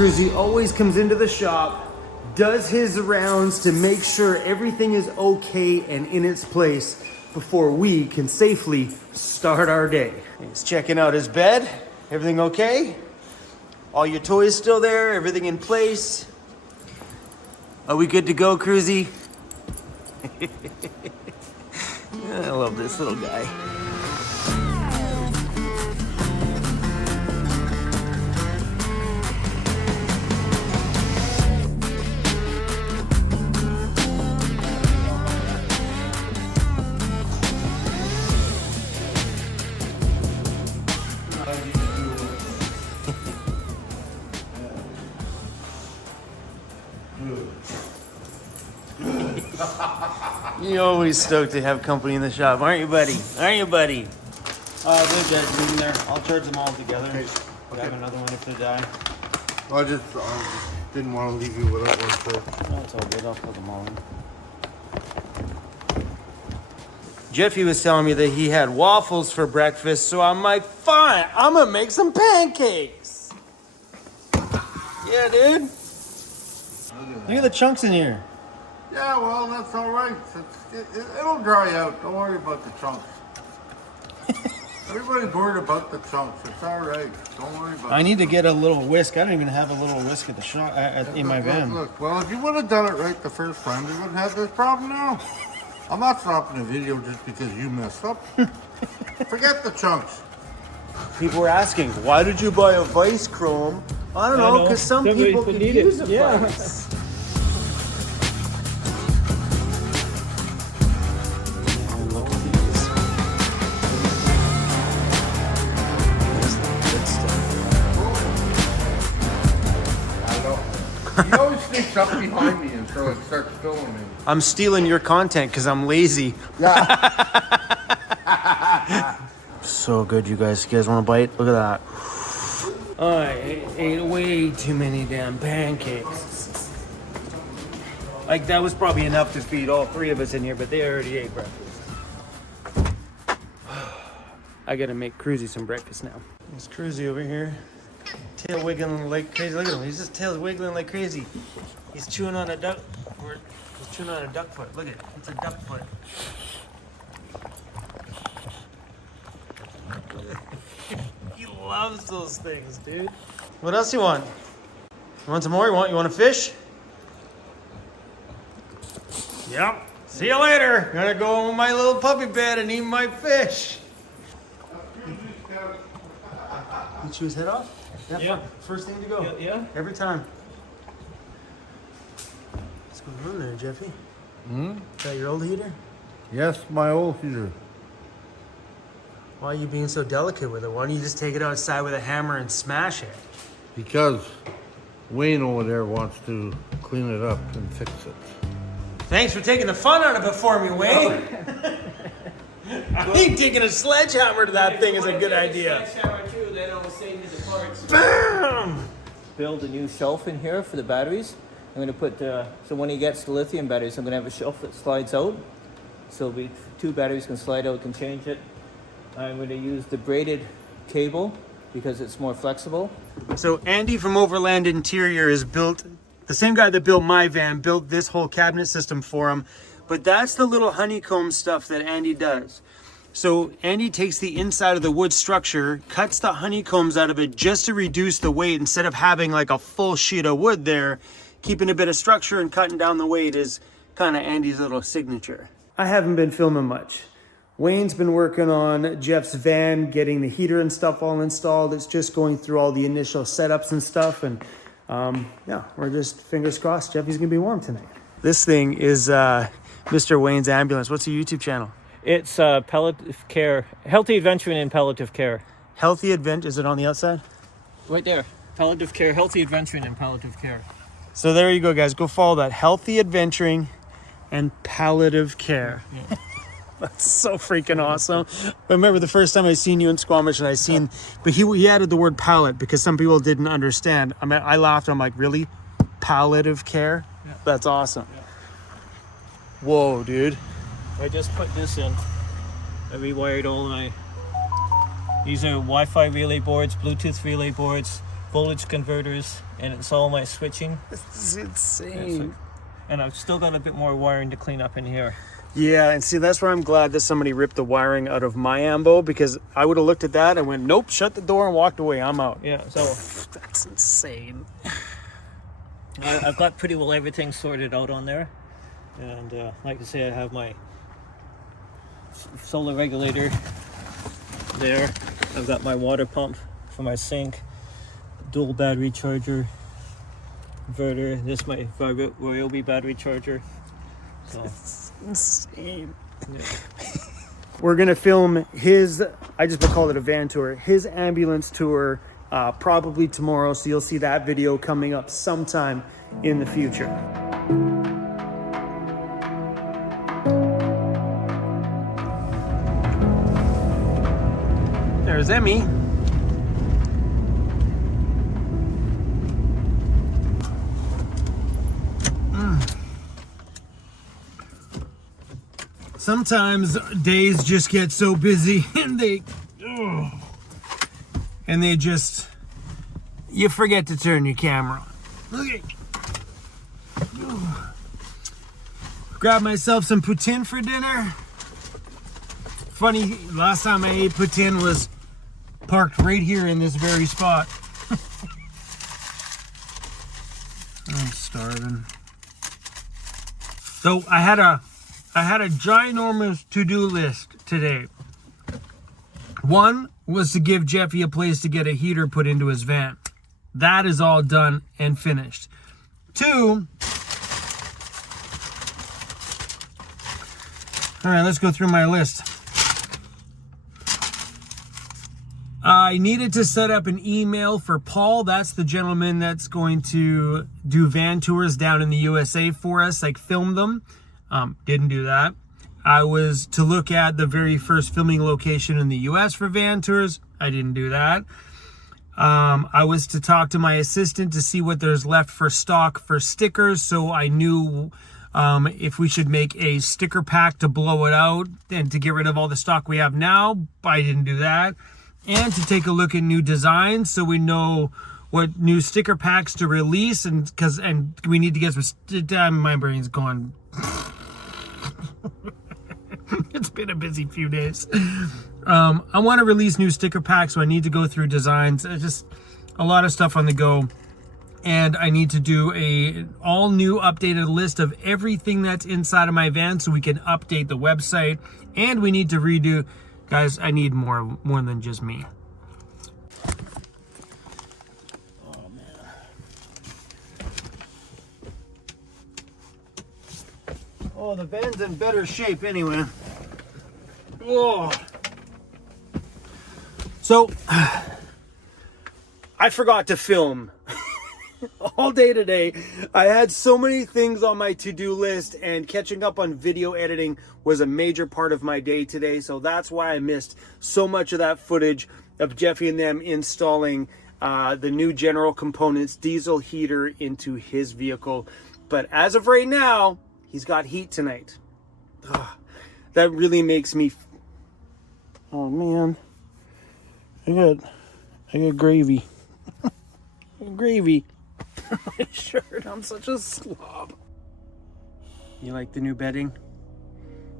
CRUZ always comes into the shop, does his rounds to make sure everything is okay and in its place before we can safely start our day. He's checking out his bed. Everything okay? All your toys still there? Everything in place? Are we good to go, CRUZ? I love this little guy. You're always stoked to have company in the shop, aren't you, buddy? Aren't you, buddy? Those guys leave them there. I'll charge them all together. Okay. Grab another one if they die. I just didn't want to leave you without one, so. No, it's all good. I'll put them all in. Jeffy was telling me that he had waffles for breakfast, so I'm like, fine, I'm gonna make some pancakes. Yeah, dude. Look at the chunks in here. Yeah, well, that's all right. It'll dry out. Don't worry about the chunks. Everybody's worried about the chunks. It's all right. Don't worry about it. I need to get a little whisk. I don't even have a little whisk at the shop in my van. Look, well, if you would have done it right the first time, we wouldn't have this problem now. I'm not stopping the video just because you messed up. Forget the chunks. People were asking, why did you buy a Vice Chrome? I don't know, because some people could use a Vice. He always sneaks up behind me until it starts filming me. I'm stealing your content because I'm lazy. Yeah. So good, you guys. You guys want a bite? Look at that. I ate way too many damn pancakes. Like, that was probably enough to feed all three of us in here, but they already ate breakfast. I gotta make CRUZ some breakfast now. There's CRUZ over here. Tail wiggling like crazy. Look at him. He's just tail wiggling like crazy. He's chewing on a duck. He's chewing on a duck foot. Look at it. It's a duck foot. He loves those things, dude. What else you want? You want some more? You want a fish? Yep. See you later. Gonna go in my little puppy bed and eat my fish. You chew his head off? Yeah. First thing to go. Yeah. Every time. What's going on there, Jeffy? Is that your old heater? Yes, my old heater. Why are you being so delicate with it? Why don't you just take it outside with a hammer and smash it? Because Wayne over there wants to clean it up and fix it. Thanks for taking the fun out of it for me, Wayne. I think taking a sledgehammer to that thing is a good idea. Bam! Build a new shelf in here for the batteries. I'm going to put, so when he gets the lithium batteries, I'm going to have a shelf that slides out. So two batteries can slide out, can change it. I'm going to use the braided cable because it's more flexible. So Andy from Overland Interior is built, the same guy that built my van, built this whole cabinet system for him. But that's the little honeycomb stuff that Andy does. So Andy takes the inside of the wood structure, cuts the honeycombs out of it just to reduce the weight. Instead of having like a full sheet of wood there, keeping a bit of structure and cutting down the weight is kind of Andy's little signature. I haven't been filming much. Wayne's been working on Jeff's van, getting the heater and stuff all installed. It's just going through all the initial setups and stuff. And yeah, we're just fingers crossed Jeffy's gonna be warm tonight. This thing is Mr. Wayne's ambulance. What's your YouTube channel? It's palliative care, healthy adventuring in palliative care. Healthy Advent, is it on the outside? Right there, palliative care, healthy adventuring in palliative care. So there you go, guys. Go follow that. Healthy Adventuring and Palliative Care. Yeah. That's so freaking awesome. I remember the first time I seen you in Squamish and but he added the word palate because some people didn't understand. I mean, I laughed. I'm like, really? Palliative care? Yeah. That's awesome. Yeah. Whoa, dude. I just put this in. I rewired all my... These are Wi-Fi relay boards, Bluetooth relay boards, voltage converters, and it's all my switching. This is insane. And I've still got a bit more wiring to clean up in here. Yeah, and see, that's where I'm glad that somebody ripped the wiring out of my ambo, because I would have looked at that and went, nope, shut the door and walked away. I'm out. Yeah, so That's insane. I've got pretty well everything sorted out on there. And like I say, I have my solar regulator there. I've got my water pump for my sink, dual battery charger, inverter. This is my Ryobi battery charger. So, Insane. yeah. We're gonna film his, I just call it a van tour, his ambulance tour, probably tomorrow. So you'll see that video coming up sometime in the future. There's Emmy. Sometimes days just get so busy and they just, you forget to turn your camera on. Okay. Grab myself some poutine for dinner. Funny, last time I ate poutine was parked right here in this very spot. I'm starving. So I had a ginormous to-do list today. One was to give Jeffy a place to get a heater put into his van. That is all done and finished. Two, all right, let's go through my list. I needed to set up an email for Paul. That's the gentleman that's going to do van tours down in the USA for us, like film them. Didn't do that. I was to look at the very first filming location in the US for van tours. I didn't do that. I was to talk to my assistant to see what there's left for stock for stickers, so I knew if we should make a sticker pack to blow it out and to get rid of all the stock we have now. I didn't do that. And to take a look at new designs so we know what new sticker packs to release, and we need to get some, my brain's gone. It's been a busy few days. I want to release new sticker packs, so I need to go through designs. Just a lot of stuff on the go. And I need to do a all new updated list of everything that's inside of my van so we can update the website. And we need to redo, guys, I need more than just me. Oh man. Oh, the van's in better shape anyway. Oh. So, I forgot to film all day today. I had so many things on my to-do list, and catching up on video editing was a major part of my day today. So that's why I missed so much of that footage of Jeffy and them installing the new General Components diesel heater into his vehicle. But as of right now, he's got heat tonight. That really makes me... Oh man, I got gravy. Gravy. My shirt. I'm such a slob. You like the new bedding?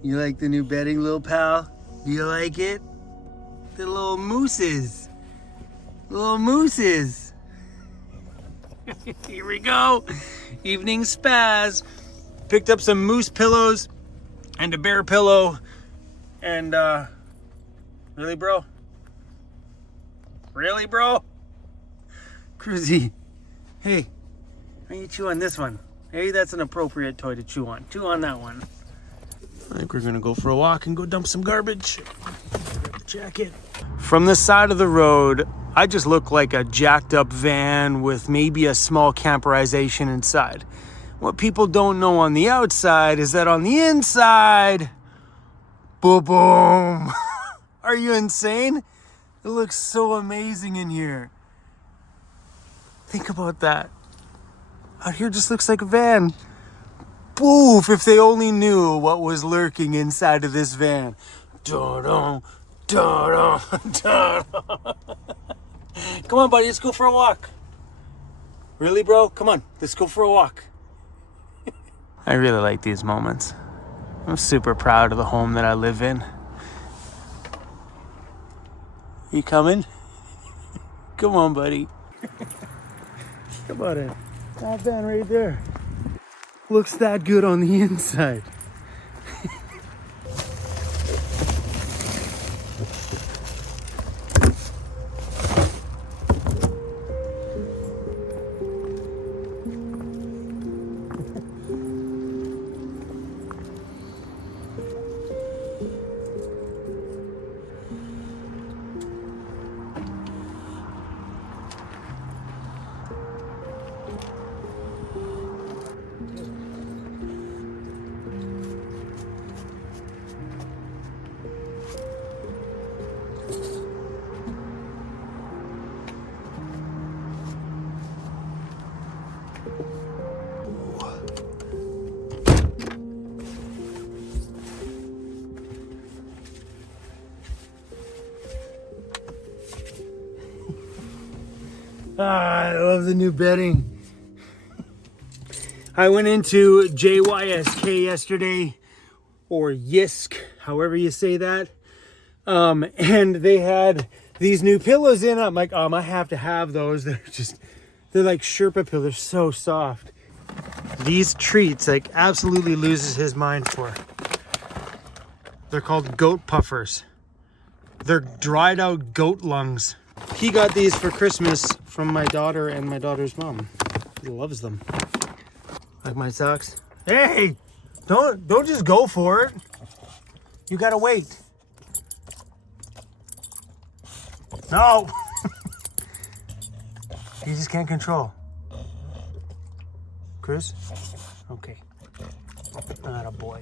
You like the new bedding, little pal? Do you like it? The little mooses. Little mooses. Here we go. Evening spaz. Picked up some moose pillows and a bear pillow. And, really, bro? Really, bro? Cruzy. Hey, why you chew on this one? Hey, that's an appropriate toy to chew on. Chew on that one. I think we're gonna go for a walk and go dump some garbage. Grab the jacket. From the side of the road, I just look like a jacked up van with maybe a small camperization inside. What people don't know on the outside is that on the inside, boom, boom. Are you insane? It looks so amazing in here. Think about that. Out here just looks like a van. Boof, if they only knew what was lurking inside of this van. Da-dum, da-dum, da-dum. Come on, buddy, let's go for a walk. Really, bro? Come on, let's go for a walk. I really like these moments. I'm super proud of the home that I live in. You coming? Come on, buddy. Come on in. That van right there. Looks that good on the inside. I love the new bedding. I went into JYSK yesterday, or YISK, however you say that. And they had these new pillows in. I'm like, I have to have those. They're like Sherpa pillows. They're so soft. These treats, like, absolutely loses his mind for. They're called goat puffers. They're dried out goat lungs. He got these for Christmas from my daughter and my daughter's mom. He loves them. Like my socks. Hey, don't just go for it. You gotta wait. No. You just can't control. Chris? Okay. Not a boy.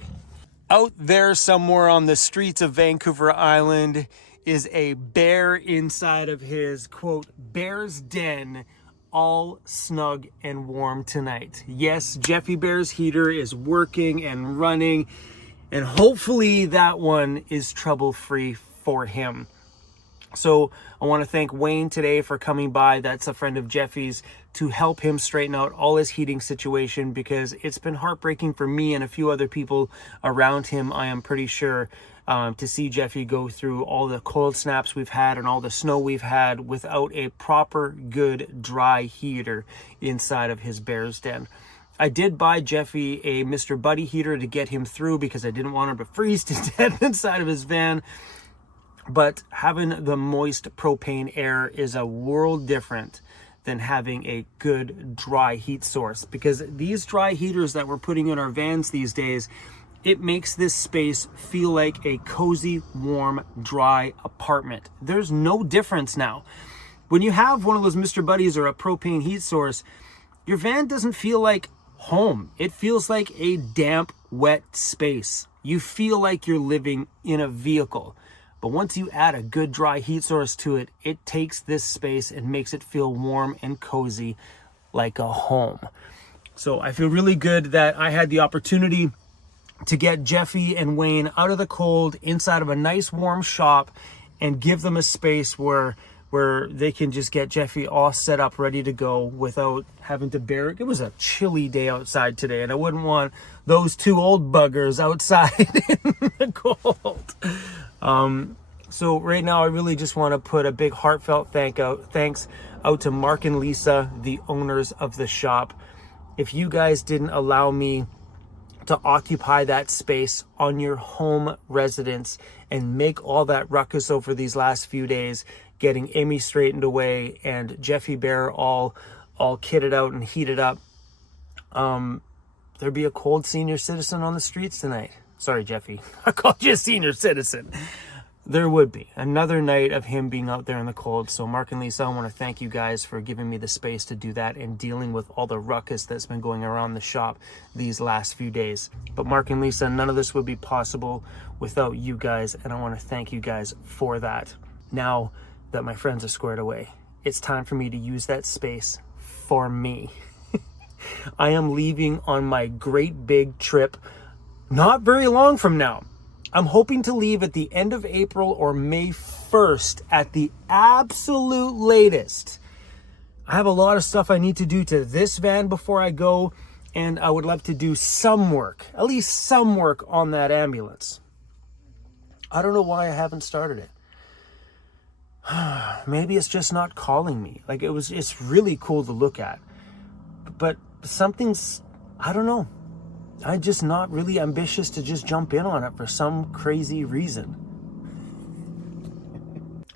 Out there somewhere on the streets of Vancouver Island is a bear inside of his, quote, bear's den, all snug and warm tonight. Yes, Jeffy Bear's heater is working and running, and hopefully that one is trouble-free for him. So I want to thank Wayne today for coming by. That's a friend of Jeffy's, to help him straighten out all his heating situation, because it's been heartbreaking for me and a few other people around him, I am pretty sure, to see Jeffy go through all the cold snaps we've had and all the snow we've had without a proper, good, dry heater inside of his bear's den. I did buy Jeffy a Mr. Buddy heater to get him through, because I didn't want him to freeze to death inside of his van. But having the moist propane air is a world different than having a good dry heat source, because these dry heaters that we're putting in our vans these days, it makes this space feel like a cozy, warm, dry apartment. There's no difference now. When you have one of those Mr. Buddies or a propane heat source, your van doesn't feel like home. It feels like a damp, wet space. You feel like you're living in a vehicle. But once you add a good dry heat source to it, it takes this space and makes it feel warm and cozy like a home. So I feel really good that I had the opportunity to get Jeffy and Wayne out of the cold inside of a nice warm shop and give them a space where they can just get Jeffy all set up, ready to go without having to bear it. It was a chilly day outside today, and I wouldn't want those two old buggers outside in the cold. So right now I really just want to put a big heartfelt thanks out to Mark and Lisa, the owners of the shop. If you guys didn't allow me to occupy that space on your home residence and make all that ruckus over these last few days, getting Amy straightened away and Jeffy Bear all kitted out and heated up, there'd be a cold senior citizen on the streets tonight. Sorry, Jeffy. I called you a senior citizen. There would be another night of him being out there in the cold. So Mark and Lisa, I want to thank you guys for giving me the space to do that and dealing with all the ruckus that's been going around the shop these last few days. But Mark and Lisa, none of this would be possible without you guys, and I want to thank you guys for that. Now that my friends are squared away, it's time for me to use that space for me. I am leaving on my great big trip not very long from now. I'm hoping to leave at the end of April or May 1st at the absolute latest. I have a lot of stuff I need to do to this van before I go, and I would love to do some work, at least some work on that ambulance. I don't know why I haven't started it. Maybe it's just not calling me. Like it's really cool to look at, but something's, I don't know. I'm just not really ambitious to just jump in on it for some crazy reason.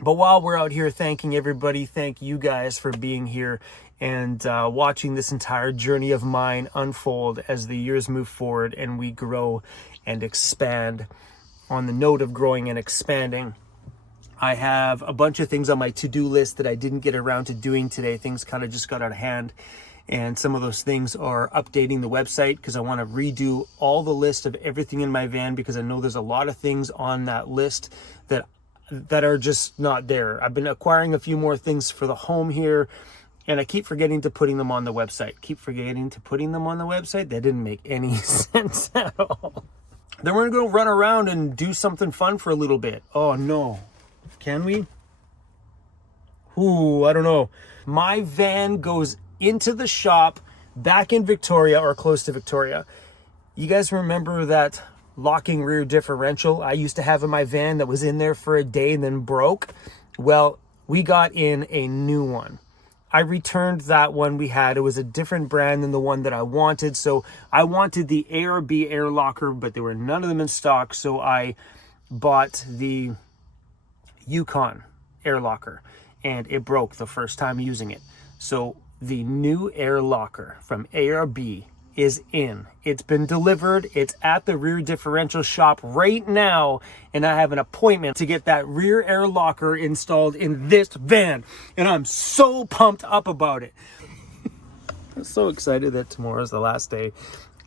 But while we're out here thanking everybody, thank you guys for being here and watching this entire journey of mine unfold as the years move forward and we grow and expand. On the note of growing and expanding, I have a bunch of things on my to-do list that I didn't get around to doing today. Things kind of just got out of hand. And some of those things are updating the website because I want to redo all the list of everything in my van because I know there's a lot of things on that list that are just not there. I've been acquiring a few more things for the home here, and I keep forgetting to putting them on the website. That didn't make any sense at all. Then we're going to go run around and do something fun for a little bit. Oh no. Can we? Ooh, I don't know. My van goes into the shop back in Victoria or close to Victoria. You guys remember that locking rear differential I used to have in my van that was in there for a day and then broke? Well, we got in a new one. I returned that one we had. It was a different brand than the one that I wanted. So I wanted the ARB air locker, but there were none of them in stock. So I bought the Yukon air locker and it broke the first time using it. So the new air locker from ARB is in. It's been delivered. It's at the rear differential shop right now. And I have an appointment to get that rear air locker installed in this van. And I'm so pumped up about it. I'm so excited that tomorrow's the last day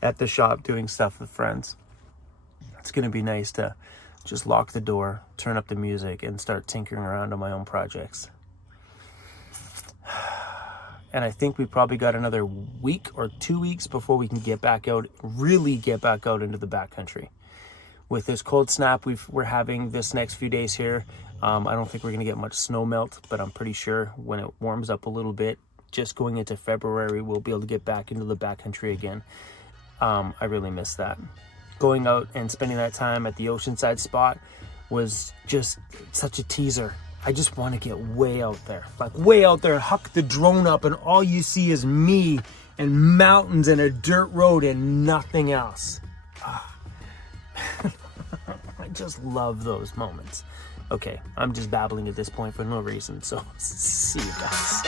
at the shop doing stuff with friends. It's going to be nice to just lock the door, turn up the music, and start tinkering around on my own projects. And I think we probably got another week or 2 weeks before we can get back out, really get back out into the backcountry. With this cold snap we're having this next few days here, I don't think we're going to get much snow melt, but I'm pretty sure when it warms up a little bit, just going into February, we'll be able to get back into the backcountry again. I really miss that. Going out and spending that time at the Oceanside spot was just such a teaser. I just want to get way out there, like way out there, huck the drone up and all you see is me and mountains and a dirt road and nothing else. I just love those moments. Okay, I'm just babbling at this point for no reason, so see you guys.